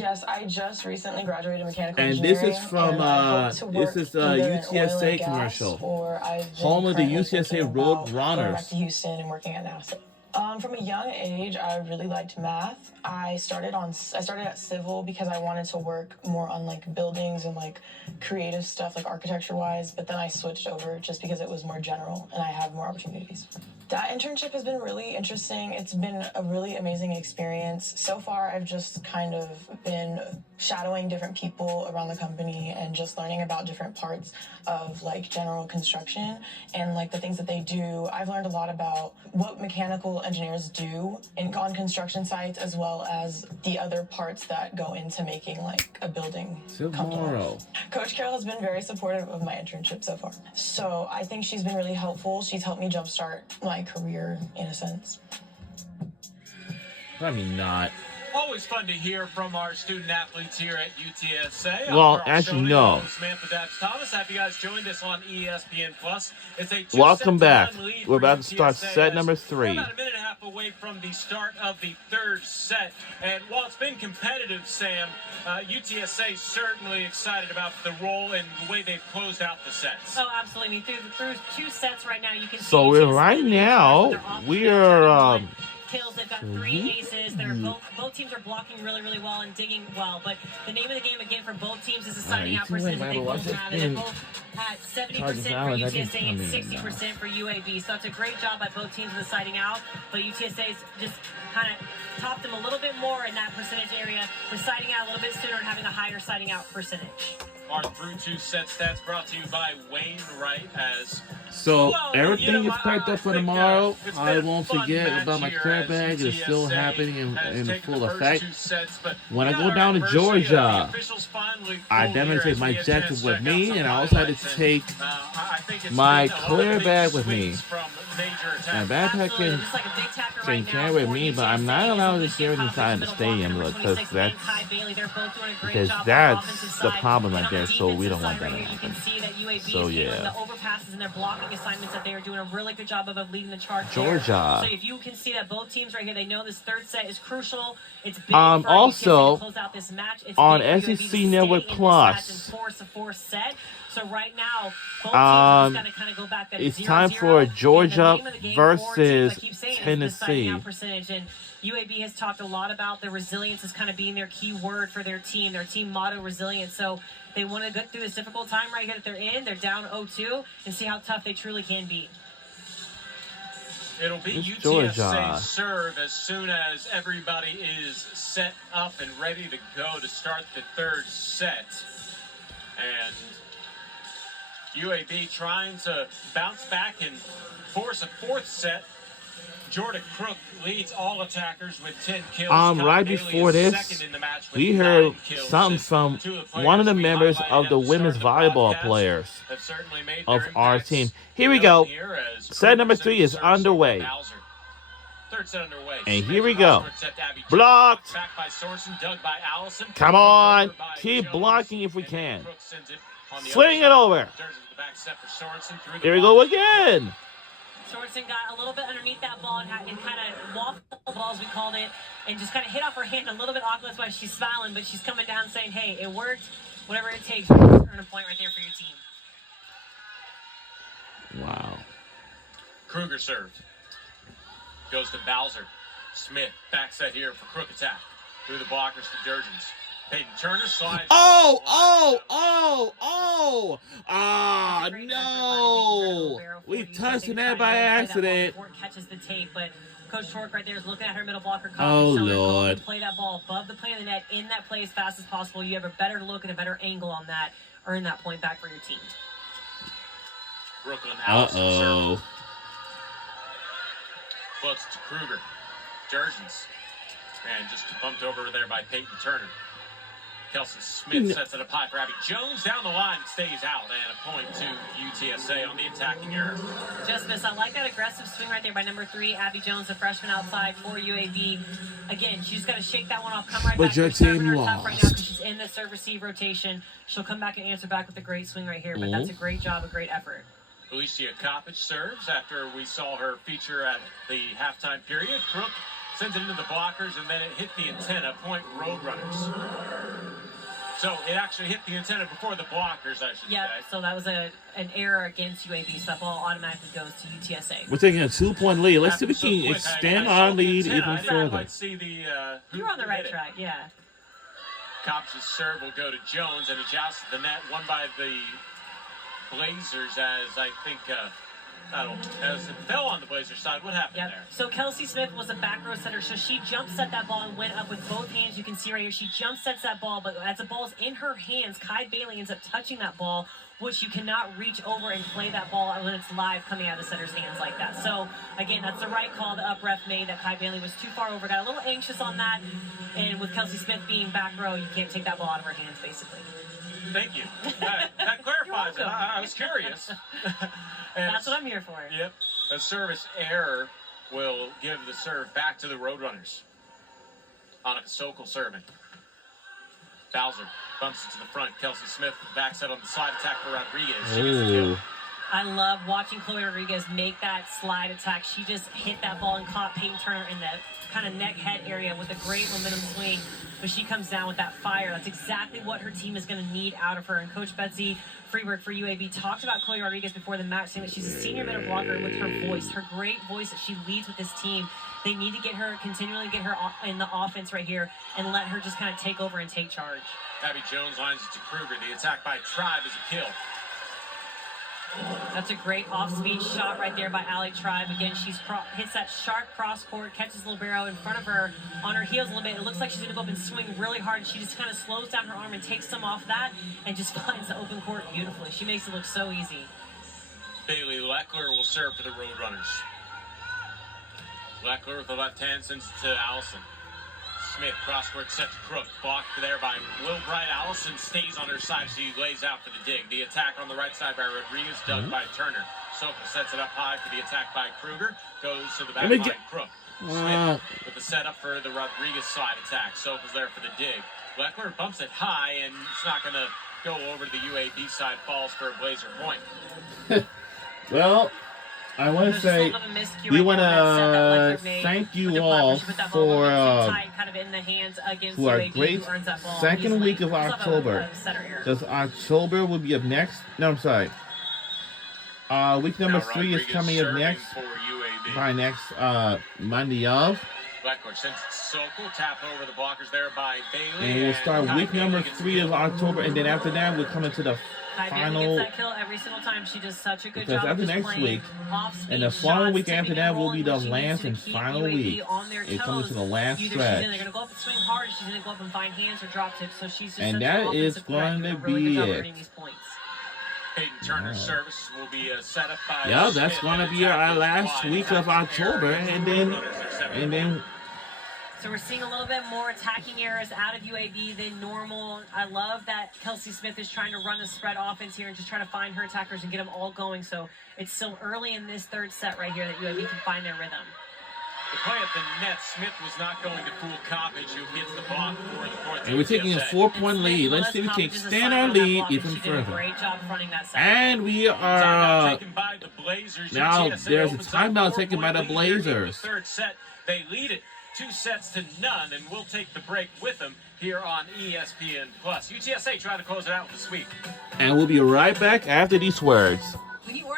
Yes, I just recently graduated mechanical And this engineering, is from and I hope to work either in oil and UTSA gas, commercial, or I've home been of the currently UTSA thinking Road about going back Runners. to Houston and working at NASA. From a young age, I really liked math. I started at civil because I wanted to work more on like buildings and like creative stuff, like architecture wise. But then I switched over just because it was more general and I have more opportunities. That internship has been really interesting. It's been a really amazing experience. So far, I've just kind of been shadowing different people around the company and just learning about different parts of like general construction and like the things that they do. I've learned a lot about what mechanical engineers do on construction sites, as well as the other parts that go into making like a building come to life. Coach Carroll has been very supportive of my internship so far. So I think she's been really helpful. She's helped me jumpstart my career in a sense. I mean, not. Always fun to hear from our student athletes here at UTSA. Well, actually, no. Samantha Dabbs-Thomas. Happy you guys joined us on ESPN Plus. It's a Welcome back. We're about to start set number 3. We're about a minute and a half away from the start of the third set. And while it's been competitive, Sam, UTSA certainly excited about the role and the way they've closed out the sets. Oh, absolutely. I mean, through 2 sets right now, you can see. So we're right now, we are kills. They've got 3 aces. They're both teams are blocking really, really well and digging well. But the name of the game again for both teams is the signing out percentage that they both have. And they both had 70% for UTSA and 60% for UAB. So it's a great job by both teams in the siding out. But UTSA's just kind of topped them a little bit more in that percentage area for siding out a little bit sooner and having a higher siding out percentage. Our through 2 set stats brought to you by Wayne Wright as everything is packed up for tomorrow. I won't forget about my crab bag. It is still happening in full effect. When I go down to Georgia, I demonstrate my jacket with me, and I also had to take my clear bag with me. My backpack can carry with me, but I'm not allowed to carry it inside the stadium because that's the problem right there. So we don't want that to happen. So yeah. The overpasses and their blocking assignments that they are doing a really good job of leading the charge. Georgia. So if you can see that both teams right here, they know this third set is crucial. It's big also to close out this match. It's on SEC Network Plus. So right now, both teams just kind of go back. It's time for Georgia versus Tennessee. And UAB has talked a lot about the resilience as kind of being their key word for their team motto, resilience. So they want to get through this difficult time right here that they're in. They're down 0-2 and see how tough they truly can be. It'll be UTSA's serve as soon as everybody is set up and ready to go to start the third set. And UAB trying to bounce back and force a fourth set. Jordan Crook leads all attackers with 10 kills. Right before this, we heard something from one of the members of the women's volleyball players of our team. Here we go. Set number 3 is underway. And here we go. Blocked. Come on. Keep blocking if we can. Swing it over. Here we go again. Sorensen got a little bit underneath that ball and kind of waffle ball, as we called it, and just kind of hit off her hand a little bit awkward. That's why she's smiling, but she's coming down saying, hey, it worked. Whatever it takes, earn a point right there for your team. Wow. Kruger served. Goes to Bowser. Smith, back set here for Crook attack. Through the blockers to Durgins. Peyton Turner slides. No. We touched that by accident. Catches the tape, but Coach Torque right there is looking at her middle blocker. Lord. Play that ball above the plane of the net, in that play as fast as possible. You have a better look and a better angle on that. Earn that point back for your team. Brooklyn Allison. Floats to Kruger. Durgins. And just bumped over there by Peyton Turner. Kelsey Smith sets it up high for Abby Jones. Down the line, stays out, and a point to UTSA on the attacking error. Just miss. I like that aggressive swing right there by number 3, Abby Jones, the freshman outside for UAB. Again, she's got to shake that one off, come right back. But your team lost. Right now because she's in the serve-receive rotation. She'll come back and answer back with a great swing right here, but that's a great job, a great effort. Alicia Coppage serves after we saw her feature at the halftime period. Crook sends it into the blockers, and then it hit the antenna, point Roadrunners. So it actually hit the antenna before the blockers, I should Yeah, say. so that was an error against UAB, so that ball automatically goes to UTSA. We're taking a 2-point lead. Let's see if we can extend our lead even further. You were on the right track, yeah. Cops' serve will go to Jones, and it jousts the net, won by the Blazers, as I think, as it fell on the Blazers side. What happened there? So Kelsey Smith was a back row setter, so she jump set that ball and went up with both hands. You can see right here, she jump sets that ball, but as the ball's in her hands, Kai Bailey ends up touching that ball, which you cannot reach over and play that ball when it's live coming out of the setter's hands like that. So, again, that's the right call the up ref made, that Kai Bailey was too far over, got a little anxious on that, and with Kelsey Smith being back row, you can't take that ball out of her hands, basically. Thank you. That clarifies it. I was curious. That's what I'm here for. Yep. A service error will give the serve back to the Roadrunners. Annika Sokol serving. Bowser bumps it to the front. Kelsey Smith backs out on the slide attack for Rodriguez. She gets the kill. I love watching Chloe Rodriguez make that slide attack. She just hit that ball and caught Peyton Turner in the kind of neck head area with a great momentum swing. But she comes down with that fire. That's exactly what her team is going to need out of her. And Coach Betsy Freeberg for UAB talked about Chloe Rodriguez before the match, saying that she's a senior middle blocker with her voice, her great voice that she leads with this team. They need to continually get her in the offense right here and let her just kind of take over and take charge. Abby Jones lines it to Kruger. The attack by Tribe is a kill. That's a great off-speed shot right there by Allie Tribe. Again, she hits that sharp cross-court, catches Libero in front of her on her heels a little bit. It looks like she's going to go up and swing really hard. She just kind of slows down her arm and takes some off that and just finds the open court beautifully. She makes it look so easy. Bailey Leckler will serve for the Roadrunners. Leckler with the left hand sends it to Allison. Smith cross-court set to Crook, blocked there by Will Bright. Allison stays on her side. She lays out for the dig. The attack on the right side by Rodriguez, dug by Turner. Sokol sets it up high for the attack by Kruger. Goes to the back line. Crook. Smith with the setup for the Rodriguez slide attack. Sokol's there for the dig. Leckler bumps it high, and it's not going to go over to the UAB side. Falls for a Blazer point. Well, I want to say we want to thank you all for our great second week of October. Because October will be up next. No, I'm sorry. Week number 3 is coming up next by next Monday of. Leckler sends Sokol, tap over the blockers there by Bailey. And we'll start week number 3 of October, and then after that we'll come into the final. Gets that kill every single time. She does such a good because job. After next week, and the following week after that will be the last and final week. It comes to the last stretch. They're going to go up and swing hard. She's going to go up and find hands or drop tips. So she's just and that is going to be it. Peyton Turner's service will be set up by. Yeah, that's going to be our last week of October, and then. So we're seeing a little bit more attacking errors out of UAB than normal. I love that Kelsey Smith is trying to run a spread offense here and just try to find her attackers and get them all going. So it's still early in this third set right here that UAB can find their rhythm. The play at the net, Smith was not going to fool Coppage, who gets the block for the fourth. And we're taking a 4-point lead. Let's see if we can extend our lead even further. Great job fronting that set. And we are now. There's a timeout taken by the Blazers. Third set, they lead it 2-0, and we'll take the break with them here on ESPN Plus. UTSA trying to close it out with a sweep. And we'll be right back after these words. When you order